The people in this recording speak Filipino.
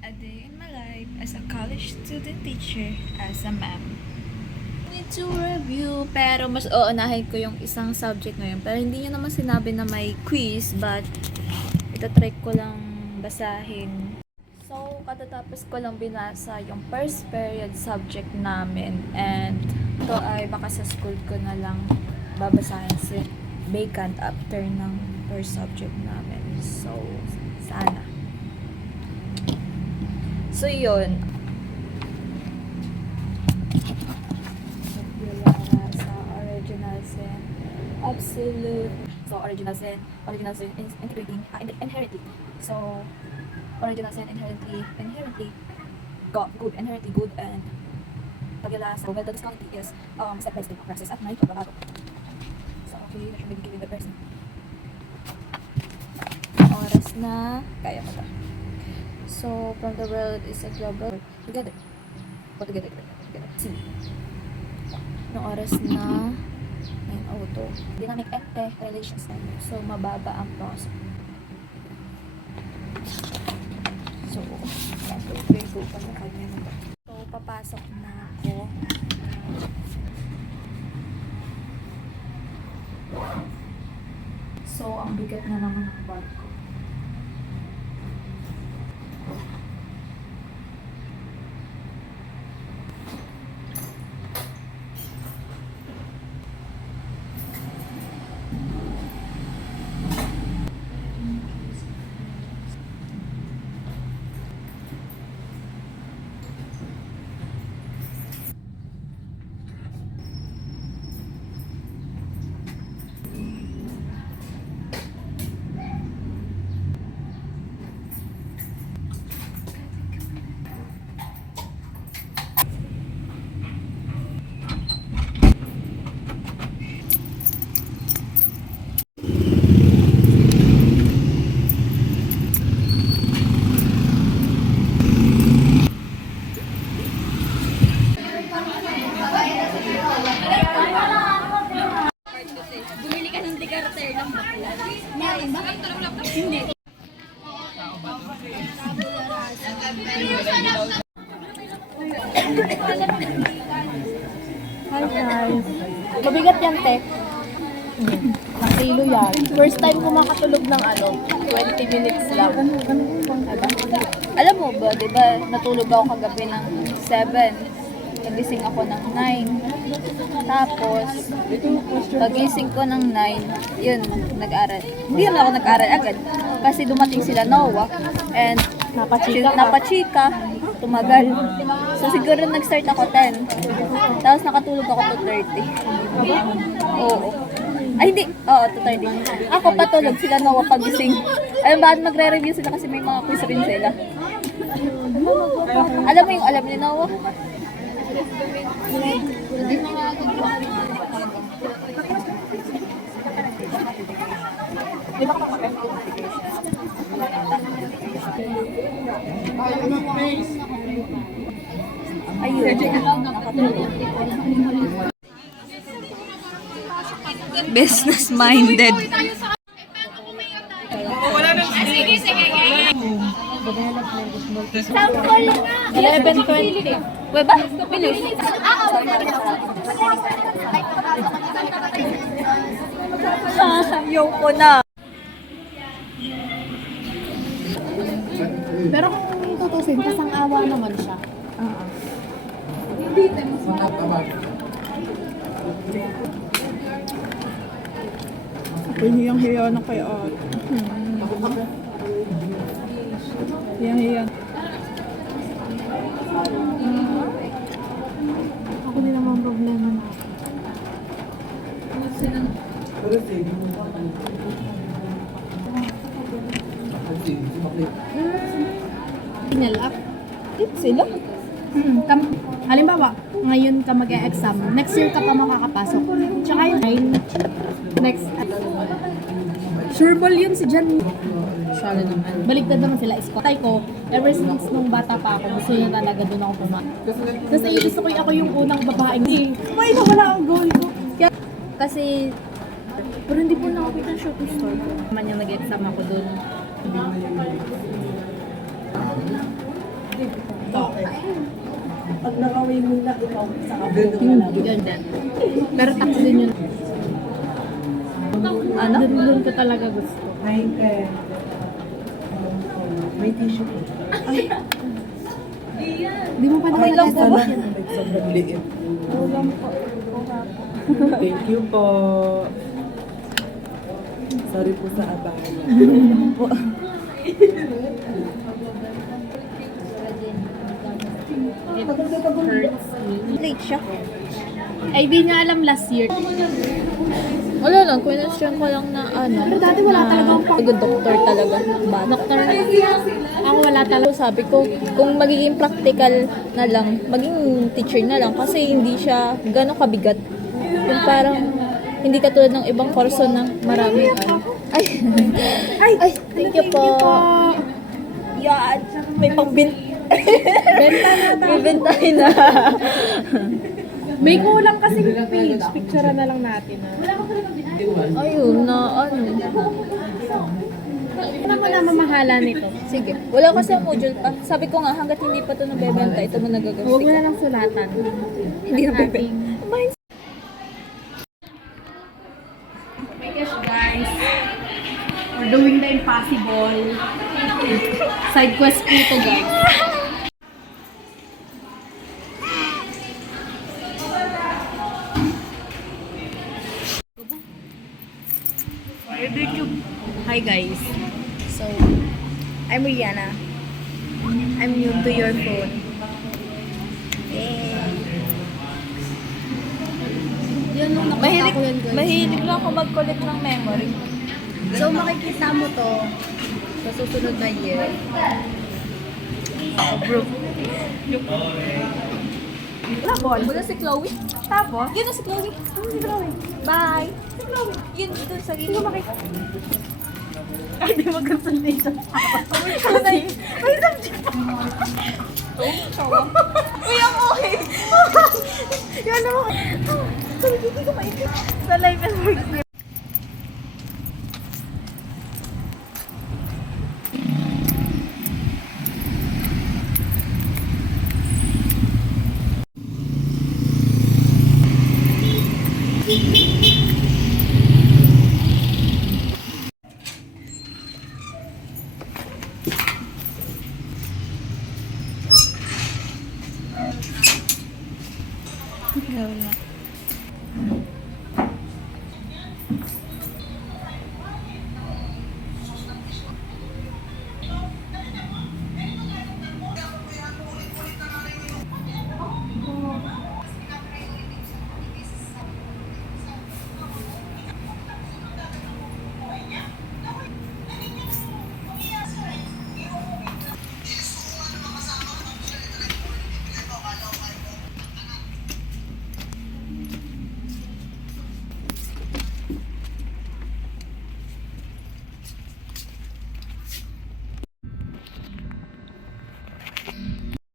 A day in my life as a college student teacher, as a ma'am. Need to review, pero mas uunahin ko yung isang subject ngayon. Pero hindi nyo naman sinabi na may quiz, but itatry ko lang basahin. So, katatapos ko lang binasa yung first period subject namin. And ito ay baka sa school ko na lang babasahin si vacant after ng first subject namin. So, sana. So, yun. Sa original sin. Absolute. So, original sin is integrating, inherently. So, original sin inherently good, inherently good, and tabula sa well, the discounting is step by step process at may pagbabago. So, okay, that should be given the person. Oras na, kaya mo ba? So, from the world is a global together. Go together. See. No oras na 9:02. Dynamic relations. So, mababa ang process. So, go pa na kanya. So, papasok na ako. So, ang bigat na naman ng bag ko. Bumili ka ng decarter ng bakla. Meron ba? Hindi. Hi guys. Mabigat yan, te. Nakilo yan. First time ko makatulog ng 20 minutes lang. Alam mo ba, di ba, natulog ako kagabi ng 7. Nagising ako ng 9. Tapos, pagising ko ng 9, yun, nag-aral. Hindi naman ako nag-aral agad. Kasi dumating sila Noah. And, napachika. Tumagal. So, siguro nag-start ako 10. Tapos, nakatulog ako to 30. Oo. Ay, hindi. Oo, to 30. Ako patulog, sila Noah pagising. Alam ba, magre-review sila kasi may mga quiz rin sila. Alam mo yung alam ni Noah? Ayun. Business minded. Sample nga. 11:20. Weba? Bilis. Ayoko na. Pero kung tutusin, kasang-awa naman siya. Hiyang-hiya na kay ate. Hiyang-hiya. Ako din naman problema na. Signal up. Sila? Halimbawa, ngayon ka mag-e-exam, next year ka pa makakapasok. Tsaka yung next. Sure ball yun si Jan. Shala naman. Baliktad naman sila. Tay ko, ever since nung bata pa ako, gusto niya talaga doon ako pumasok. Kasi gusto ko ako yung unang babaeng. May nawala ang goal ko. Kasi, pero hindi po nakapit ang shopping store. Naman yung nag-exam ako dun. Pag nakaway mo na, ikaw sa kapatid. Yun din. Pero tax din yun. Ano? Doon ko talaga gusto. May tissue po. Di mo pa Okay lang po ba? Sobrang liit. Thank you po. Sorry po sa abala. It hurts me. Late siya. Ay, di nga alam last year. Wala lang, question ko lang na ano. Pero dati wala talaga akong pang... Doktor talaga. Ba? Doktor na. Ako wala talaga. Sabi ko, kung magiging practical na lang, maging teacher na lang kasi hindi siya gano'ng kabigat. Yung parang hindi katulad ng ibang kurso na marami ano. Ay, thank you po. Yan, may pangbin. Benta na tayo. Bibentahin na. May kulang kasi page. Picture na lang natin. Ayun na ano. Ano mo na mamahala nito? Sige. Wala kasi ang module pa. Sabi ko nga, hanggat hindi pa ito nabebenta, ito mo Huwag nagagamit. mo na lang sulatan. Hindi nabebenta. My gosh, guys. We're doing the impossible. Side quest po ito, guys. Hi guys. So, I'm Rihanna. I'm new to your phone. Yan nung nakita ko yan, guys. Mahilig lang ako mag-collect ng memory. So, makikita mo to sa susunod na year. Bro. Tapos, wala si Chloe. Tapos, yun na si Chloe. Si Chloe. Bye. Si Chloe. Yun, dun sa gilid. Sino makita? Ay, di mag-consultation. Ay, subject pa. Uy, ang okay. Yan naman. Sabi, hindi ko maikot. Sa live and work. Wala.